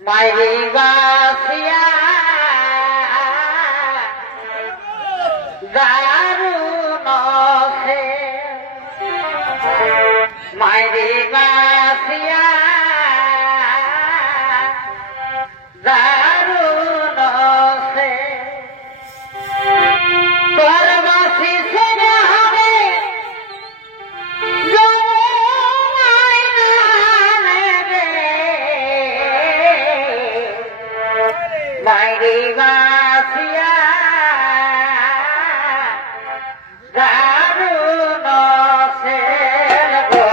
মাইরি গাছিয়া মাইরে বাসিয়া দারুণ সেল গো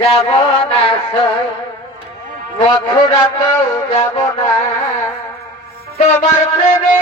যাব না সই মথুরা তো যাব না তোমার প্রেমে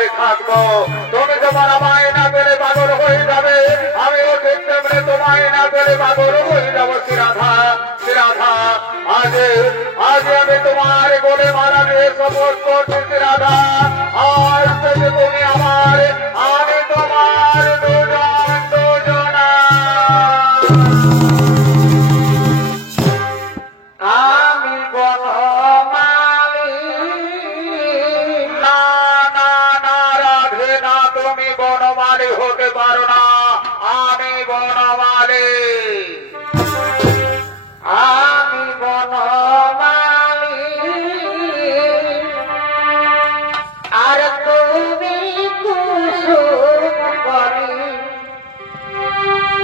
তোমারই থাকবো। তুমি তোমার আমায় না পেলে পাগল হয়ে যাবে, আমিও ঠিক তেমনি তোমায় না পেলে পাগল হয়ে যাবো। শ্রীরাধা শ্রীরাধা, আজ আমি তোমার বলে মারা দিয়ে শপথ করছি শ্রীরাধা, আজ থেকে তুমি আমার, আমি তোমার দুজন দুজনা। আমি বনমালী। না না না রাধে না, তুমি বনমালী হতে পারো না, আমি বনমালী। আমি বনমালী আর তুমি কুসুম করি।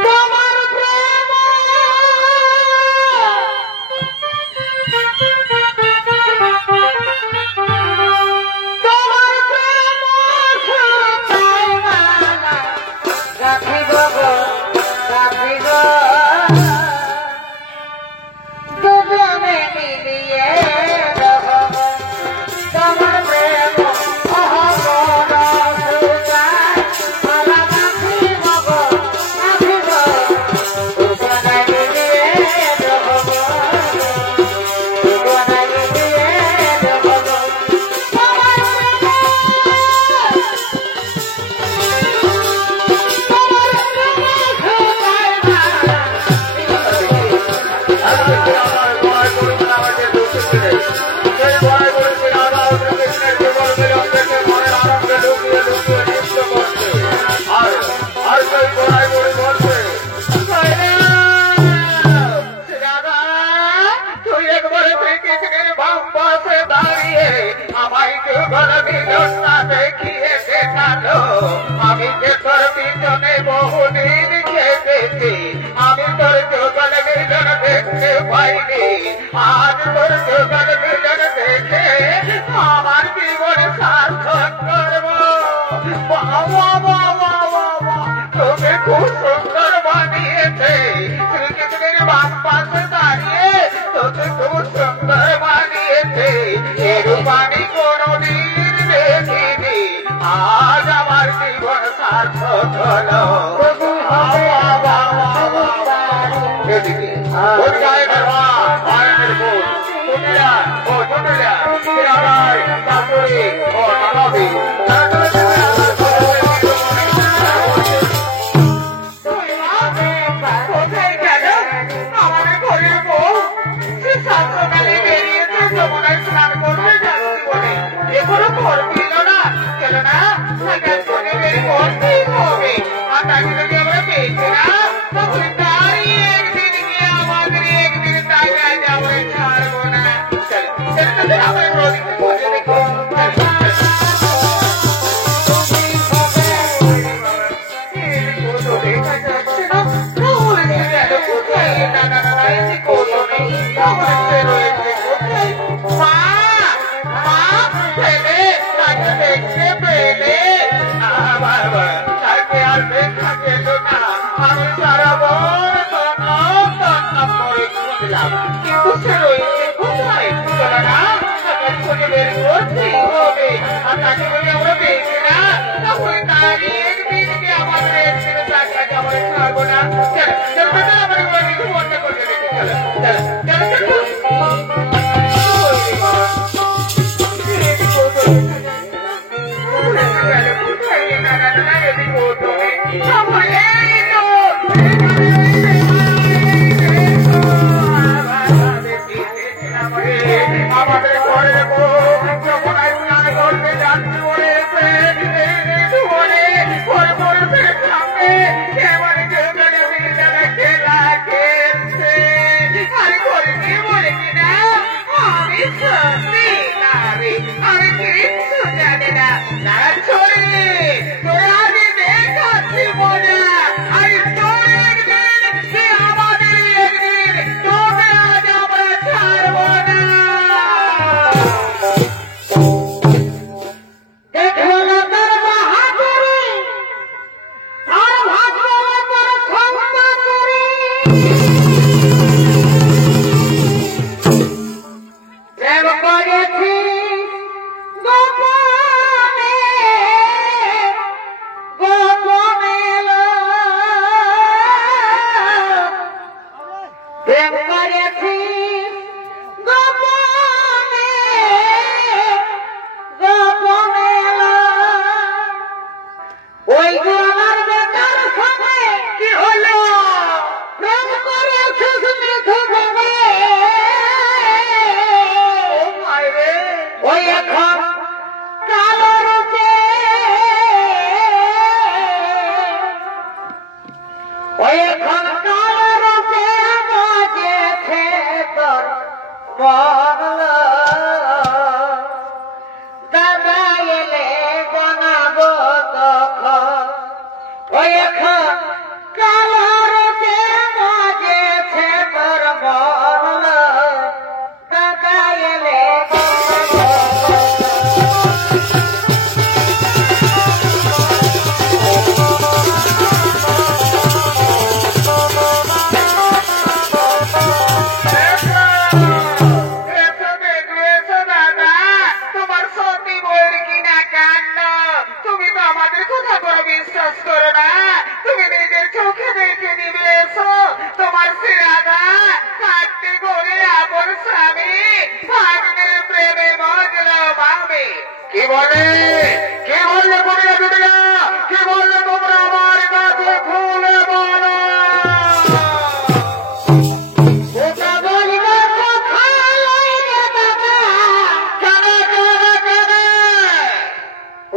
তোমার প্রেম তোমার প্রেম রাখিব গো, রাখিব দুজনে মিলিয়ে রব। তোমার প্রেম আমি যে তোর পিছনে বহুদিন খেতেছি, আমি তোর যুগল মিলন দেখতে পাইনি, আজ তোর যুগল মিলন দেখে আমার জীবন সার্থক করবো। বাবা বাবা বাবা, তুমি খুব সুন্দর বানিয়েছে, শ্রীকৃষ্ণের বাম পাশে দাঁড়িয়ে তোকে খুব সুন্দর বানিয়েছে, এরূপ আমি কোনদিন দেখিনি, আজ আমার জীবন সার্থক হলো। প্রেম করে মরল দাদা এলে বানাবো তখন ওই এখন কালার যে বাজেছে তোর মরল দাদা এলে বিশ্বাস করো না তুমি নিজের চোখে দেখে নিবে এসো তোমার সিরাদা কাটতে গলে আপন স্বামী ভাগ্নের প্রেমে মজল পাবে কি বলে কবিরা দুদিনা কি বললে তোমরা আমার কাছে খুলে বলো ওটা বলিব কোথায় রে দাদা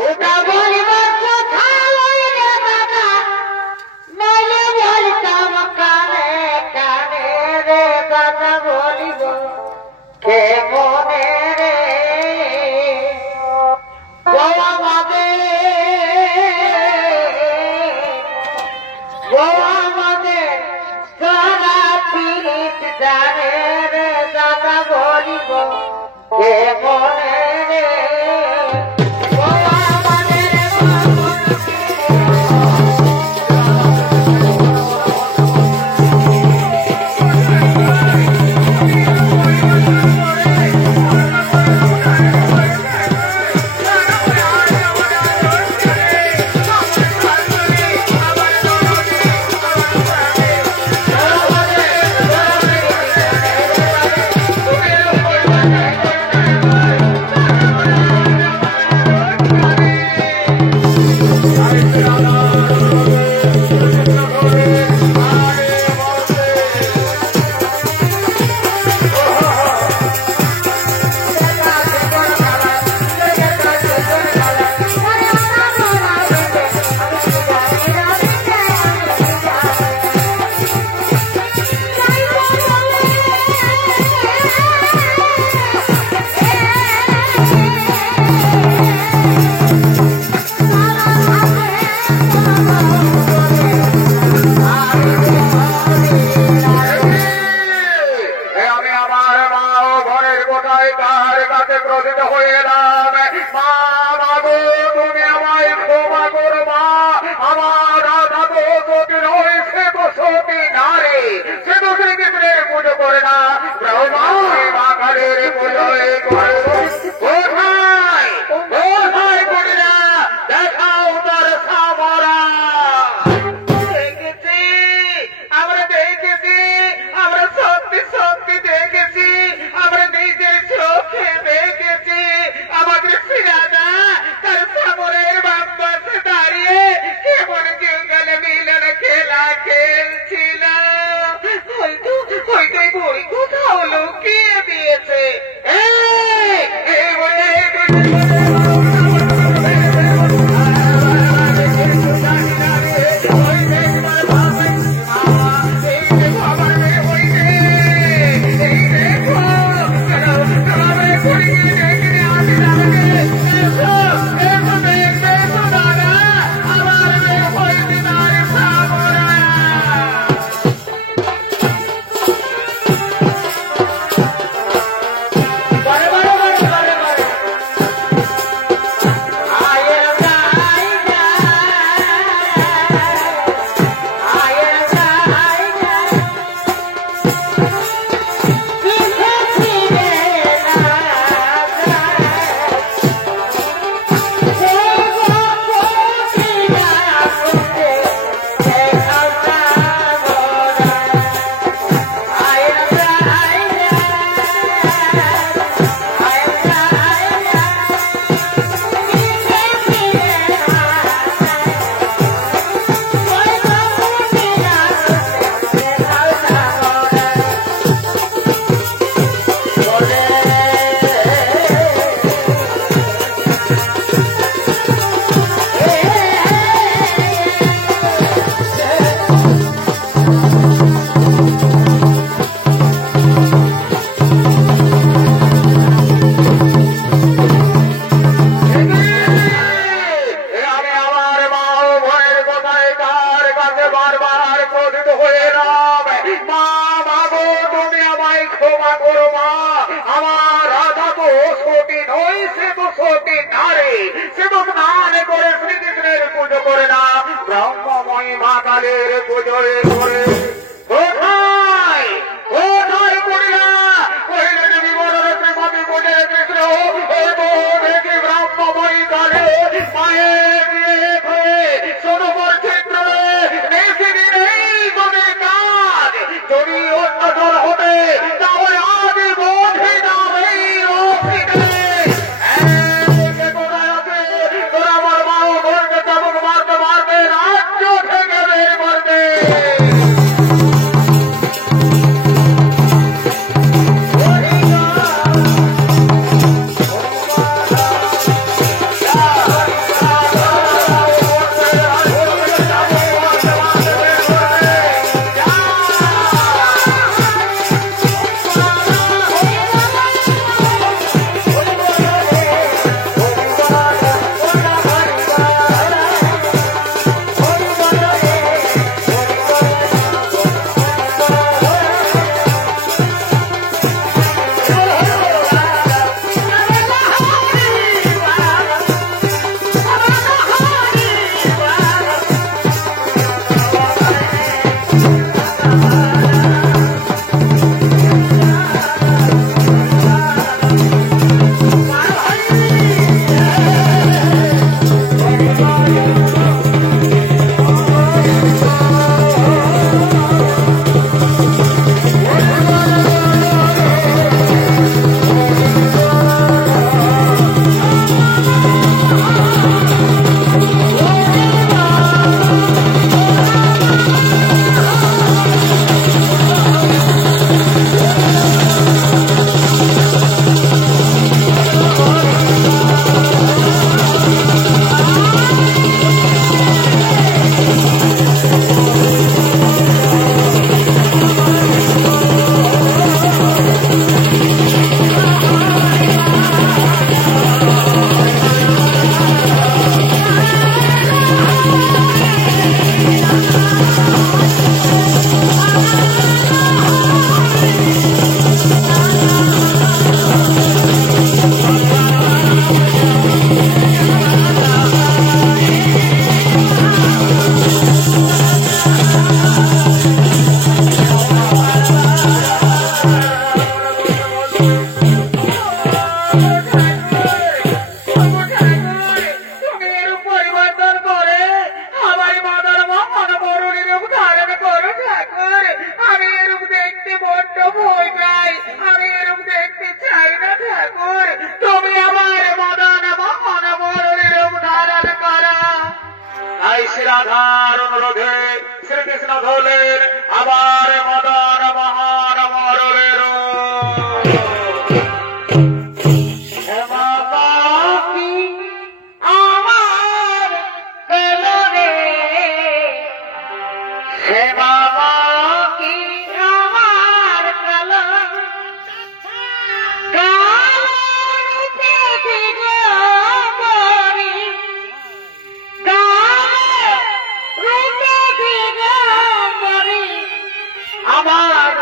ওটা বলিব কোথায় রে দাদা নাইলে বলিতাম কানে কানে রে দাদা বলিব কে মনে রে আমাদের সারা পীড়িত জানে রে দাদা বলিব কে মনে রে পুজো করে না দেখাও তার সামরা দেখেছি আমরা দেখেছি আমরা সত্যি সত্যি দেখেছি আমরা নিজের চোখে দেখেছি আমাদের সিরাদা তার সামনে গো মা, আমার রাধা তো সতী নয়, সে তো সতী নারী, সে তো স্নান করে শ্রীকৃষ্ণের পুজো করে না, ব্রহ্মময়ী মা কালীর পুজো করে। কোথায় কোথায় পড়িলা কহিলেন বিবরণ শ্রীমতী পুজে কৃষ্ণ, ওই তো দেখি ব্রহ্মময়ী কালী মায়ের দিয়ে হয়ে সরোবর ক্ষেত্রে বেশি দিন এই যদি কাজ যদি অন্য দল হবে তাহলে আগে বোধে যাবে কোথায় আছে তোরা আমার মাও ধরবে চাবুক মারতে মারবে রাজ্য থেকে বের করবে। রাধার অনুরোধে শ্রীকৃষ্ণ ধরলেন আবার মদন মহান মরলের আমার কেলরে হে বাবা কি আমার কালো কালরূপে দিগম্বরী কালরূপে দিগম্বরী আমার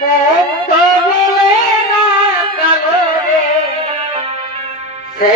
মুক্ত বলে না কালো রে সে